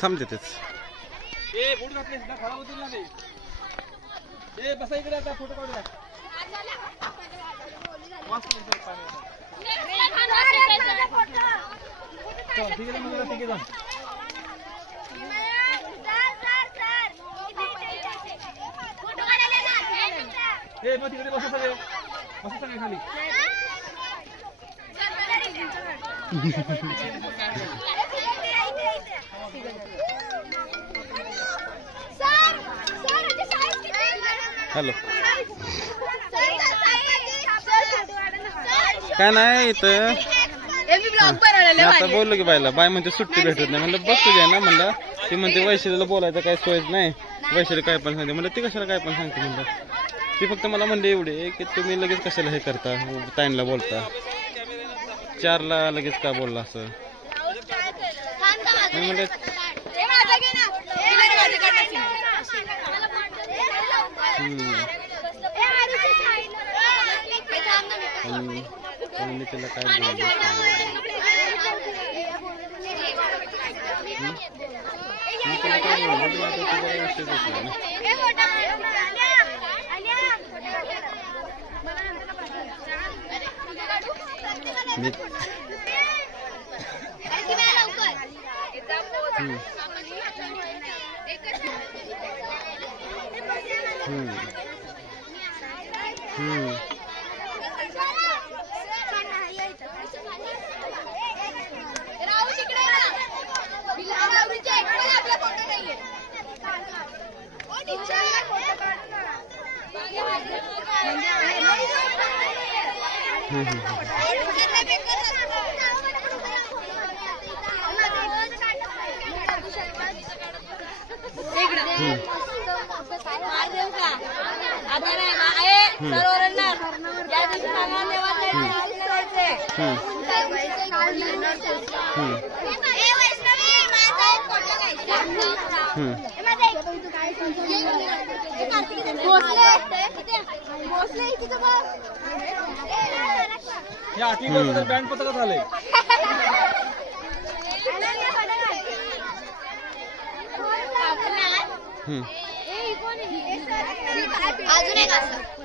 थांब देतेच बसा इकडे आता फोटो काढूया मग तिकडे बसा सगळे खाली हॅलो काय नाही इथं आता बोललो की बायला बाय म्हणते सुट्टी भेटत नाही म्हणलं बघ तुझ्या ना म्हणलं ती म्हणते वैशालीला बोलायचं काय सोयच नाही वैशाली काय पण सांगते म्हणलं ती कशाला काय पण सांगते म्हणलं ती फक्त मला म्हणले एवढे की तुम्ही लगेच कशाला हे करता ताईंला बोलता 4ला लगेच का बोलला असं मी म्हणलं तिला काय बँड पत्र झालंय अजून एक असं